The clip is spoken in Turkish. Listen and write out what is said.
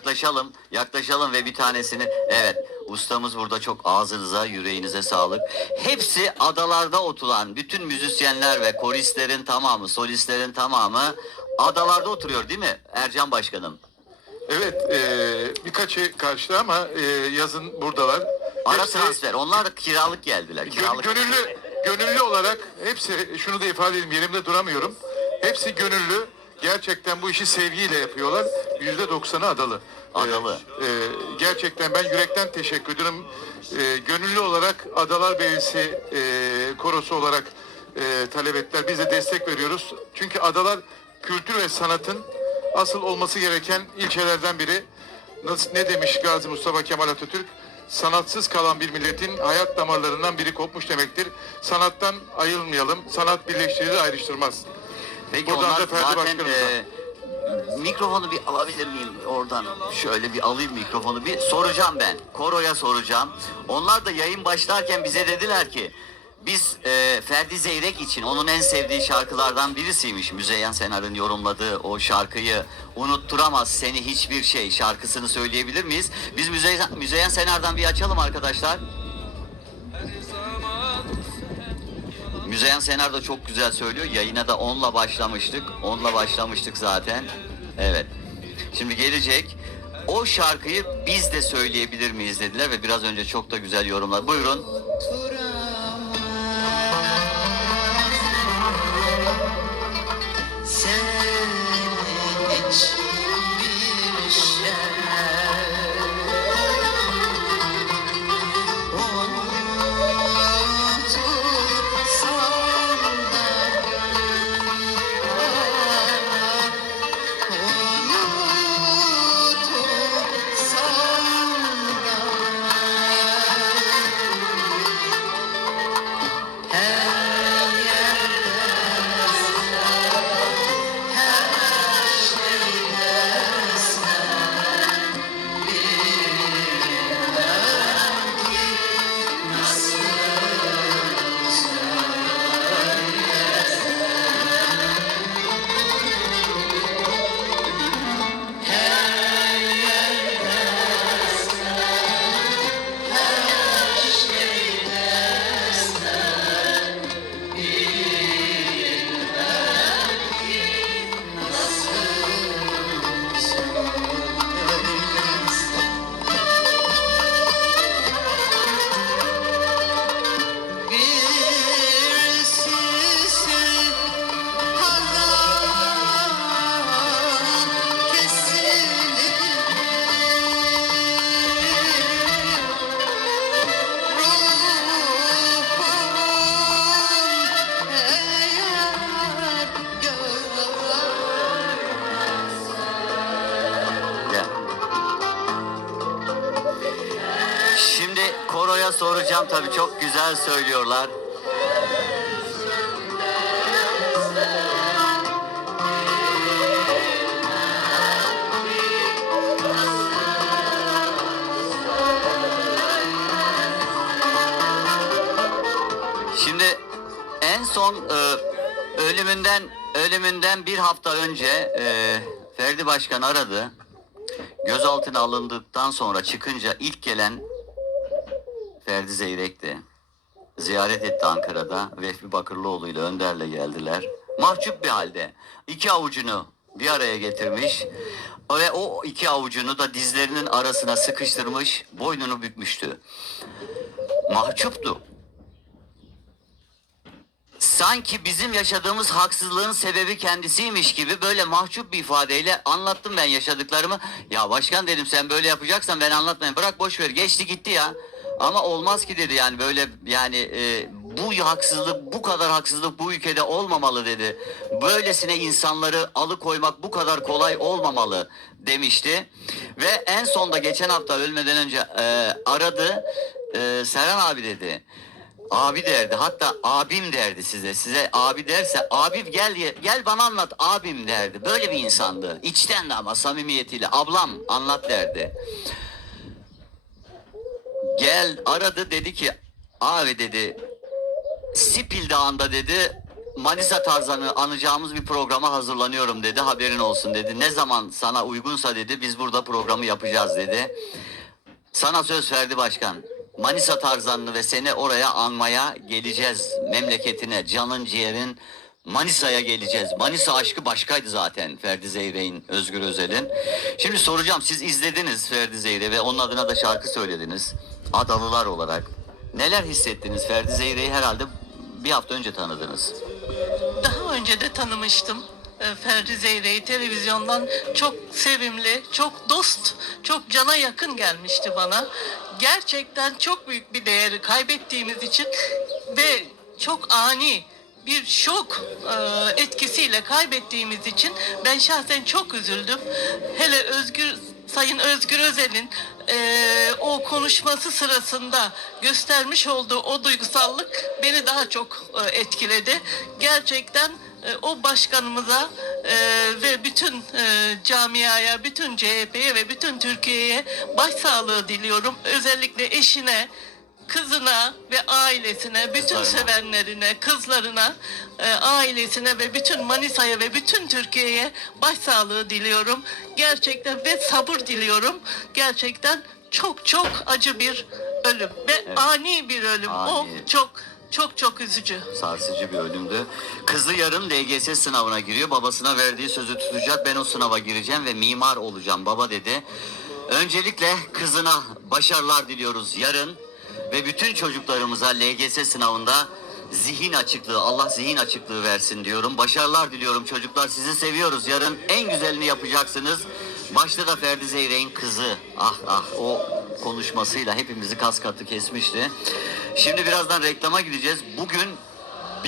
yaklaşalım, yaklaşalım ve bir tanesini evet ustamız burada çok ağzınıza, yüreğinize sağlık. Hepsi adalarda oturan bütün müzisyenler ve koristlerin tamamı, solistlerin tamamı adalarda oturuyor değil mi Ercan Başkanım? Evet, e, birkaçı karşıda ama e, yazın buradalar. Ara Hepsi transfer. Onlar da kiralık geldiler. gö- Kiralık. gönüllü, gönüllü olarak hepsi, şunu da ifade edeyim, yerimde duramıyorum. Hepsi gönüllü. Gerçekten bu işi sevgiyle yapıyorlar. Yüzde doksanı adalı. Adalı. e, gerçekten ben yürekten teşekkür ederim. E, gönüllü olarak Adalar Belediyesi e, korosu olarak e, talep ettiler. Biz de destek veriyoruz. Çünkü adalar kültür ve sanatın asıl olması gereken ilçelerden biri. Nasıl, ne demiş Gazi Mustafa Kemal Atatürk? Sanatsız kalan bir milletin hayat damarlarından biri kopmuş demektir. Sanattan ayrılmayalım. Sanat birleştirir, ayrıştırmaz. Peki Buradan onlar da Ferdi zaten e, mikrofonu bir alabilir miyim oradan? Şöyle bir alayım mikrofonu bir soracağım ben. Koro'ya soracağım. Onlar da yayın başlarken bize dediler ki biz e, Ferdi Zeyrek için onun en sevdiği şarkılardan birisiymiş. Müzeyyen Senar'ın yorumladığı o şarkıyı unutturamaz seni hiçbir şey şarkısını söyleyebilir miyiz? Biz Müzeyyen, Müzeyyen Senar'dan bir açalım arkadaşlar. Müzeyyen Senar da çok güzel söylüyor. Yayına da onunla başlamıştık. Onunla başlamıştık zaten. Evet. Şimdi gelecek. O şarkıyı biz de söyleyebilir miyiz dediler ve biraz önce çok da güzel yorumlar. Buyurun. Koroya soracağım tabii çok güzel söylüyorlar. Şimdi en son e, ölümünden ölümünden bir hafta önce e, Ferdi Başkan aradı. Gözaltına alındıktan sonra çıkınca ilk gelen Ferdi Zeyrek'ti. Ziyaret etti Ankara'da. Vehbi Bakırlıoğlu ile Önder'le geldiler. Mahcup bir halde. iki avucunu bir araya getirmiş. Ve o iki avucunu da dizlerinin arasına sıkıştırmış, boynunu bükmüştü. Mahcuptu. Sanki bizim yaşadığımız haksızlığın sebebi kendisiymiş gibi böyle mahcup bir ifadeyle anlattım ben yaşadıklarımı. Ya başkan dedim sen böyle yapacaksan ben anlatmayayım. Bırak boş ver geçti gitti ya. Ama olmaz ki dedi yani böyle yani e, bu haksızlık bu kadar haksızlık bu ülkede olmamalı dedi. Böylesine insanları alıkoymak bu kadar kolay olmamalı demişti. Ve en sonda geçen hafta ölmeden önce e, aradı. E, Serhan abi dedi. Abi derdi hatta abim derdi size size abi derse abi gel gel bana anlat abim derdi böyle bir insandı içten de ama samimiyetiyle ablam anlat derdi gel aradı dedi ki abi dedi Sipil Dağı'nda dedi Manisa Tarzan'ı anacağımız bir programa hazırlanıyorum dedi. Haberin olsun dedi. Ne zaman sana uygunsa dedi biz burada programı yapacağız dedi. Sana söz verdi başkan. Manisa Tarzan'ını ve seni oraya anmaya geleceğiz. Memleketine, canın ciğerin Manisa'ya geleceğiz. Manisa aşkı başkaydı zaten Ferdi Zeyrek'in, Özgür Özel'in. Şimdi soracağım siz izlediniz Ferdi Zeyrek'i ve onun adına da şarkı söylediniz. Adalılar olarak. Neler hissettiniz? Ferdi Zeyrek'i herhalde bir hafta önce tanıdınız. Daha önce de tanımıştım e, Ferdi Zeyrek'i televizyondan çok sevimli, çok dost, çok cana yakın gelmişti bana. Gerçekten çok büyük bir değeri kaybettiğimiz için ve çok ani bir şok e, etkisiyle kaybettiğimiz için ben şahsen çok üzüldüm. Hele Özgür Sayın Özgür Özel'in e, o konuşması sırasında göstermiş olduğu o duygusallık beni daha çok e, etkiledi. Gerçekten e, o başkanımıza e, ve bütün e, camiaya, bütün CHP'ye ve bütün Türkiye'ye başsağlığı diliyorum. Özellikle eşine, kızına ve ailesine, bütün sevenlerine, kızlarına, e, ailesine ve bütün Manisa'ya ve bütün Türkiye'ye başsağlığı diliyorum. Gerçekten ve sabır diliyorum. Gerçekten çok çok acı bir ölüm ve ani bir ölüm. Ani. O çok çok çok üzücü. Sarsıcı bir ölümdü. Kızı yarın LGS sınavına giriyor. Babasına verdiği sözü tutacak. Ben o sınava gireceğim ve mimar olacağım baba dedi. Öncelikle kızına başarılar diliyoruz yarın. Ve bütün çocuklarımıza LGS sınavında zihin açıklığı, Allah zihin açıklığı versin diyorum. Başarılar diliyorum çocuklar. Sizi seviyoruz. Yarın en güzelini yapacaksınız. Başta da Ferdi Zeyrek'in kızı. Ah ah o konuşmasıyla hepimizi kas katı kesmişti. Şimdi birazdan reklama gideceğiz. Bugün